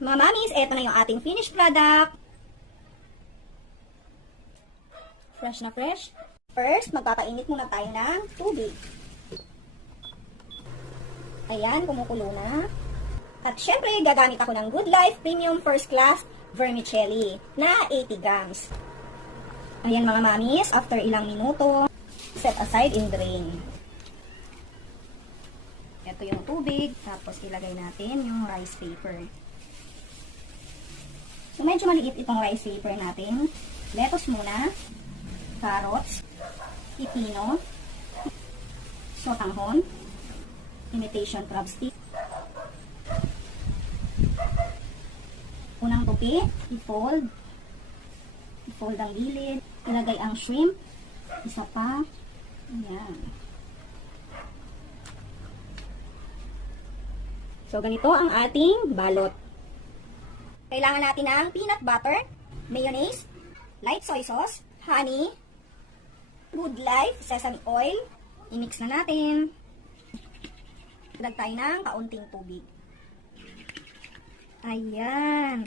Mga mamis, eto na yung ating finished product. Fresh na fresh. First, magpapainit muna tayo ng tubig. Ayan, kumukulo na. At syempre, gagamit ako ng Good Life Premium First Class Vermicelli na 80 grams. Ayan mga mamis, after ilang minuto, set aside and drain. Ito yung tubig, tapos ilagay natin yung rice paper. So medyo maliit itong rice paper natin. Lettuce muna, carrots, pipino, sotanghon, imitation crab stick. Unang tupi, i-fold ang gilid, ilagay ang shrimp, isa pa, ayan. So, ganito ang ating balot. Kailangan natin ng peanut butter, mayonnaise, light soy sauce, honey, Good Life, sesame oil, i-mix na natin. Ilag tayo ng kaunting tubig. Ayan.